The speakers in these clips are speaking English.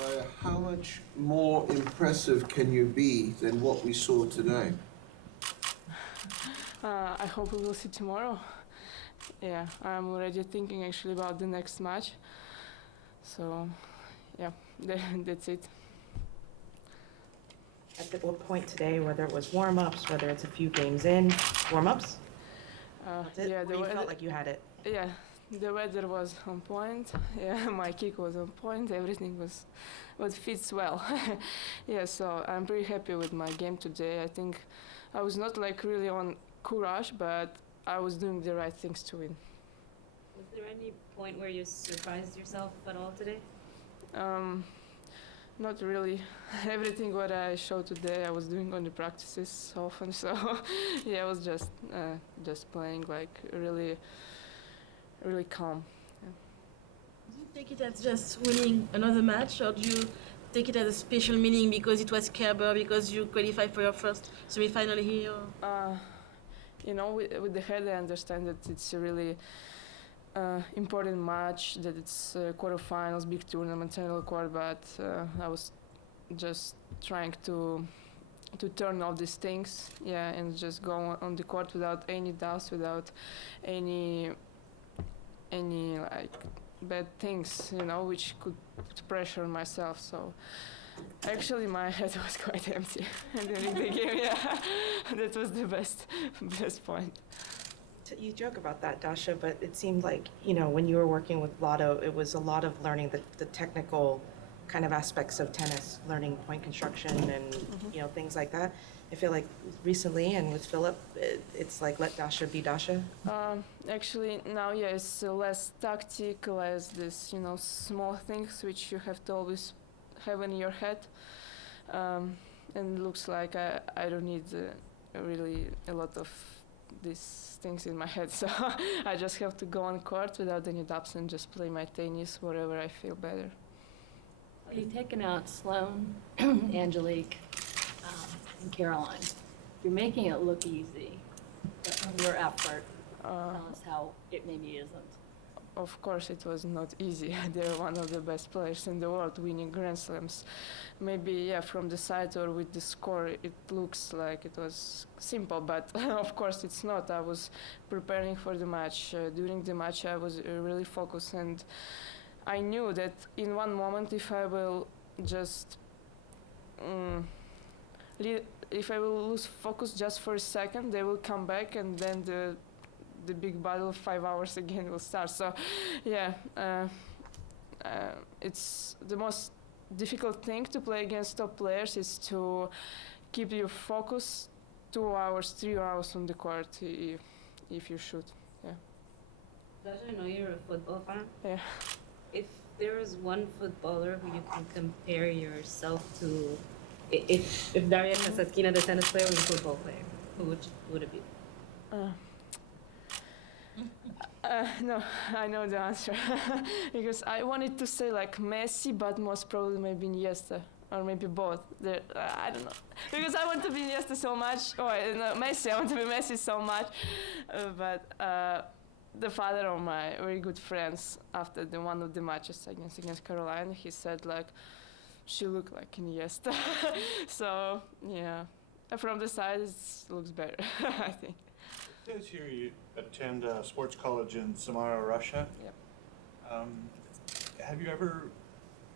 Daria, how much more impressive can you be than what we saw today? I hope we will see tomorrow. Yeah, I'm already thinking actually about the next match. So, yeah, that's it. At what point today, whether it was warm-ups, whether it's a few games in, warm-ups? Yeah, Where you felt like you had it? Yeah, the weather was on point. Yeah, my kick was on point. Everything was what fits well. Yeah, so I'm pretty happy with my game today. I think I was not like really on courage, but I was doing the right things to win. Was there any point where you surprised yourself at all today? Not really. Everything what I showed today, I was doing on the practices often. So yeah, I was just playing like really calm. Yeah. Do you take it as just winning another match, or do you take it as a special meaning because it was Kerber, because you qualified for your first semi-final here? With the head, I understand that it's a really important match, that it's quarterfinals, big tournament, final court, but I was just trying to turn off these things, yeah, and just go on the court without any doubts, without any like bad things, which could put pressure on myself. So actually my head was quite empty during the game. Yeah, that was the best point. You joke about that, Dasha, but it seemed like, when you were working with Lotto, it was a lot of learning the technical kind of aspects of tennis, learning point construction and, things like that. I feel like recently and with Philip, it's like let Dasha be Dasha. Actually, now, yeah, it's less tactic, less this, small things which you have to always have in your head. And it looks like I don't need really a lot of these things in my head, so I just have to go on court without any doubts and just play my tennis wherever I feel better. You've taken out Sloane, Angelique, and Caroline. You're making it look easy, but from your effort, tell us how it maybe isn't. Of course, it was not easy. They're one of the best players in the world, winning Grand Slams. Maybe, yeah, from the side or with the score, it looks like it was simple, but of course it's not. I was preparing for the match. During the match, I was really focused, and I knew that in one moment, if I will just if I will lose focus just for a second, they will come back, and then the big battle 5 hours again will start. So yeah, it's the most difficult thing to play against top players is to keep your focus 2 hours, 3 hours on the court if you shoot. Yeah. Does I know you're a football fan? Yeah. If there is one footballer who you can compare yourself to, if Daria Kasatkina, the tennis player, was a football player, who would it be? No, I know the answer because I wanted to say like Messi, but most probably maybe Iniesta or maybe both. I don't know because I want to be Iniesta so much. Oh, no, Messi. I want to be Messi so much, but the father of my very good friends after one of the matches against Caroline, he said like she looked like Iniesta. So yeah, from the side it looks better. I think. It says here you attend sports college in Samara, Russia. Yep. Have you ever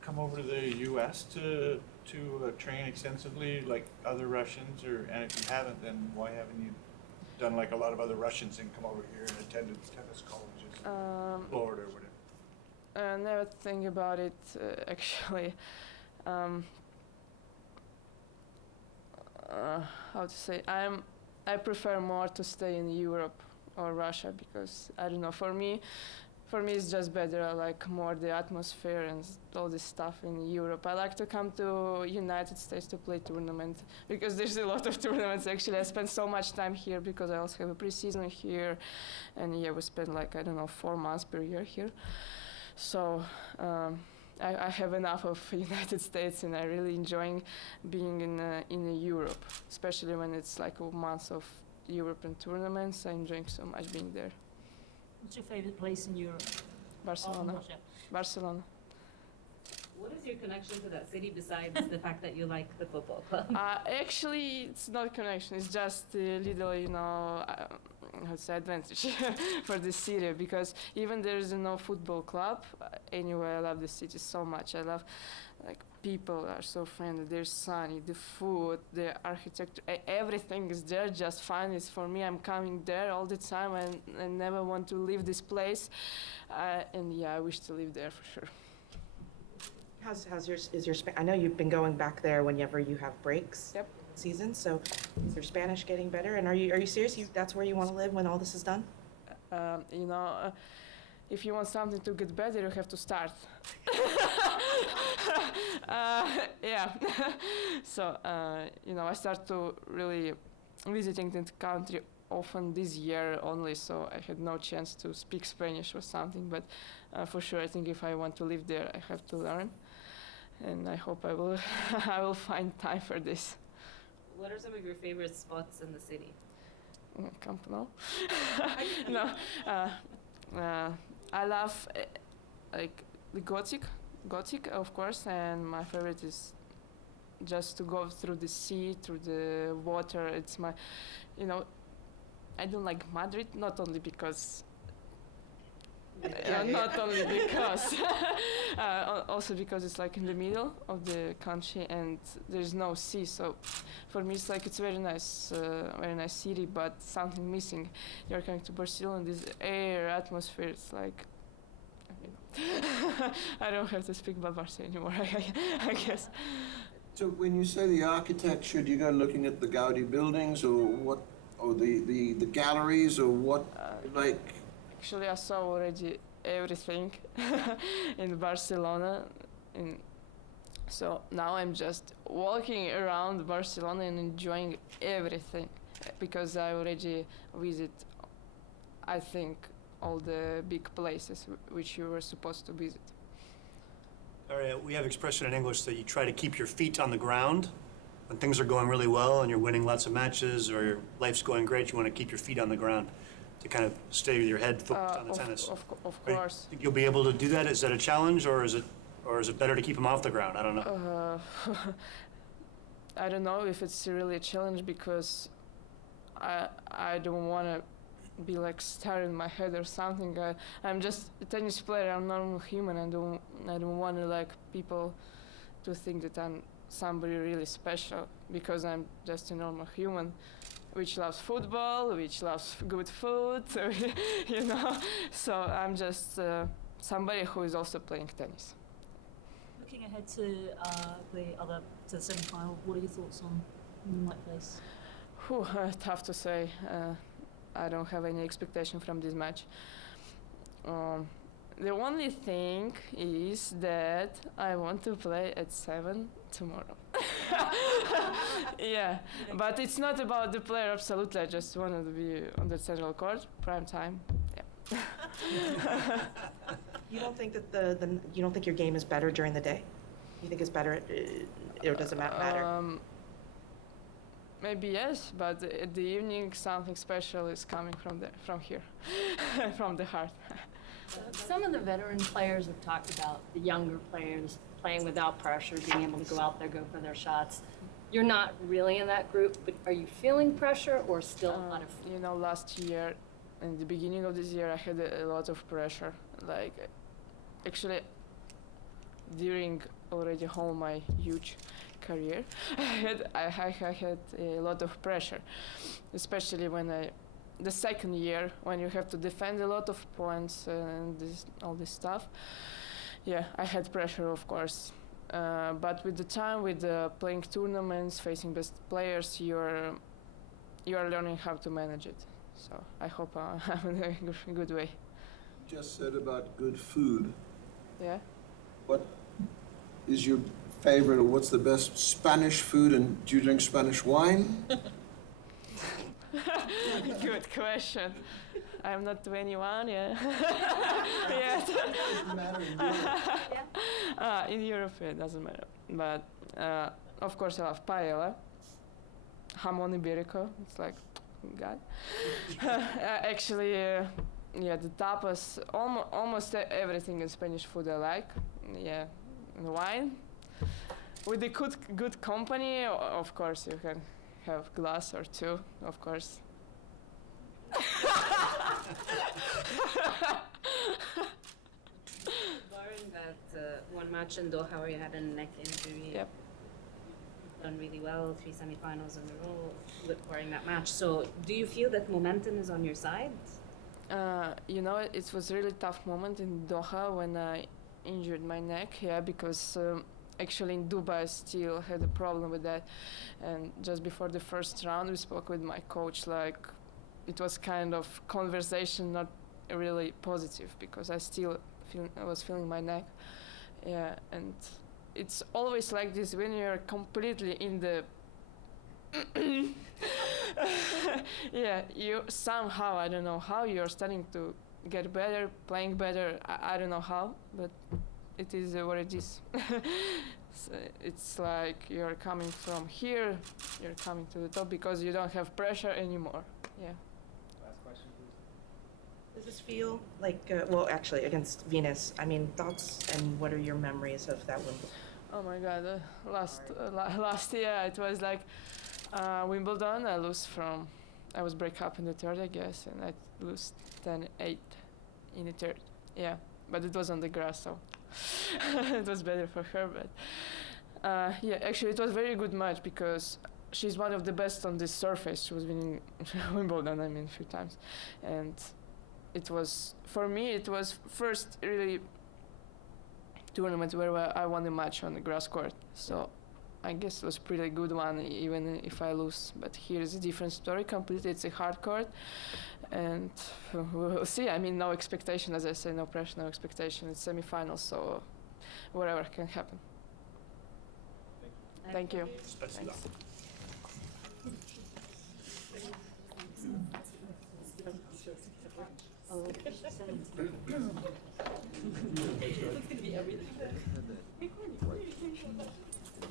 come over to the U.S. to train extensively like other Russians, and if you haven't, then why haven't you done like a lot of other Russians and come over here and attended tennis colleges, Florida or whatever? I never think about it actually. How to say? I prefer more to stay in Europe or Russia because I don't know. For me it's just better. I like more the atmosphere and all this stuff in Europe. I like to come to United States to play tournament because there's a lot of tournaments. Actually, I spend so much time here because I also have a preseason here, and yeah, we spend like 4 months per year here. So. I have enough of United States, and I really enjoying being in Europe, especially when it's like a month of European tournaments. I'm enjoying so much being there. What's your favorite place in Europe? Barcelona. Russia. Barcelona. What is your connection to that city besides the fact that you like the football club? Actually, it's not connection. It's just a little, how to say, advantage for the city, because even there is no football club. Anyway, I love the city so much. I love, like, people are so friendly. They're sunny. The food, the architecture, everything is there just fine. It's for me. I'm coming there all the time, and I never want to leave this place. And yeah, I wish to live there for sure. Is your I know you've been going back there whenever you have breaks. Yep. Season. So, is your Spanish getting better? And are you serious? That's where you want to live when all this is done? If you want something to get better, you have to start. Yeah. So, I start to really visiting the country often this year only, so I had no chance to speak Spanish or something. But for sure, I think if I want to live there, I have to learn, and I hope I will. I will find time for this. What are some of your favorite spots in the city? Camp Nou. No. I love like the Gothic, of course, and my favorite is just to go through the sea, through the water. It's my, I don't like Madrid, not only because. Not only because, also because it's like in the middle of the country and there's no sea. So, for me, it's like it's very nice city, but something missing. You're coming to Barcelona, this air, atmosphere. It's like, I don't have to speak about Barcelona anymore. I guess. So when you say the architecture, do you go looking at the Gaudi buildings or what, or the galleries or what, like? Actually, I saw already everything in Barcelona, so now I'm just walking around Barcelona and enjoying everything, because I already visit, I think, all the big places which you were supposed to visit. Daria, we have expression in English that you try to keep your feet on the ground. When things are going really well and you're winning lots of matches or your life's going great, you want to keep your feet on the ground to kind of stay with your head focused on the tennis. Of course. Think you'll be able to do that? Is that a challenge, or is it better to keep them off the ground? I don't know. I don't know if it's really a challenge, because I don't want to be like staring my head or something. I'm just a tennis player. I'm not a normal human. I don't want to like people to think that I'm somebody really special, because I'm just a normal human, which loves football, which loves good food, So I'm just somebody who is also playing tennis. Looking ahead to the semi-final, what are your thoughts on who might place? Tough to say. I don't have any expectation from this match. The only thing is that I want to play at 7 tomorrow. Yeah, but it's not about the player, absolutely. I just wanted to be on the central court, prime time. Yeah. You don't think that you don't think your game is better during the day? You think it's better, or does it matter? Maybe yes, but at the evening something special is coming from here, from the heart. Some of the veteran players have talked about the younger players playing without pressure, being able to go out there, go for their shots. You're not really in that group, but are you feeling pressure or still a lot of? Last year, in the beginning of this year, I had a lot of pressure. Like, actually, during already whole my huge career, I had a lot of pressure, especially when the second year, when you have to defend a lot of points and all this stuff. Yeah, I had pressure, of course. But with the time, with playing tournaments, facing best players, you are learning how to manage it. So I hope I'm in a good way. You just said about good food. Yeah. What is your favorite, or what's the best Spanish food, and do you drink Spanish wine? Good question. I'm not 21 yet. Doesn't matter in Europe. In Europe, it doesn't matter. But of course, I love paella, jamón ibérico. It's like God. Actually, the tapas. Almost everything in Spanish food I like. Yeah, wine. With the good company, of course, you can have glass or two, of course. Barring that one match in Doha where you had a neck injury, Yep. you've done really well, 3 semifinals in a row, barring that match. So do you feel that momentum is on your side? You know, it was a really tough moment in Doha when I injured my neck, yeah, because actually in Dubai I still had a problem with that. And just before the first round, we spoke with my coach, like, it was kind of conversation, not really positive, because I was feeling my neck, yeah, and it's always like this when you're completely in the yeah, you somehow, I don't know how, you're starting to get better, playing better, I don't know how, but it is what it is. So it's like you're coming from here, you're coming to the top because you don't have pressure anymore, yeah. Last question, please. Does this feel like, well, actually, against Venus, I mean, thoughts and what are your memories of that Wimbledon? Oh my God! Last year it was like Wimbledon. I was break up in the third, I guess, and I lose 10-8 in the third. Yeah, but it was on the grass, so it was better for her. But yeah, actually, it was a very good match because she's one of the best on this surface. She was winning Wimbledon, I mean, a few times, and it was, for me, it was first really tournament where I won the match on the grass court. So I guess it was a pretty good one, even if I lose. But here is a different story completely. It's a hard court, and we'll see. I mean, no expectation, as I say, no pressure, no expectation. It's semifinals, so whatever can happen. Thank you. Spasibo. Oh, It's gonna be everything.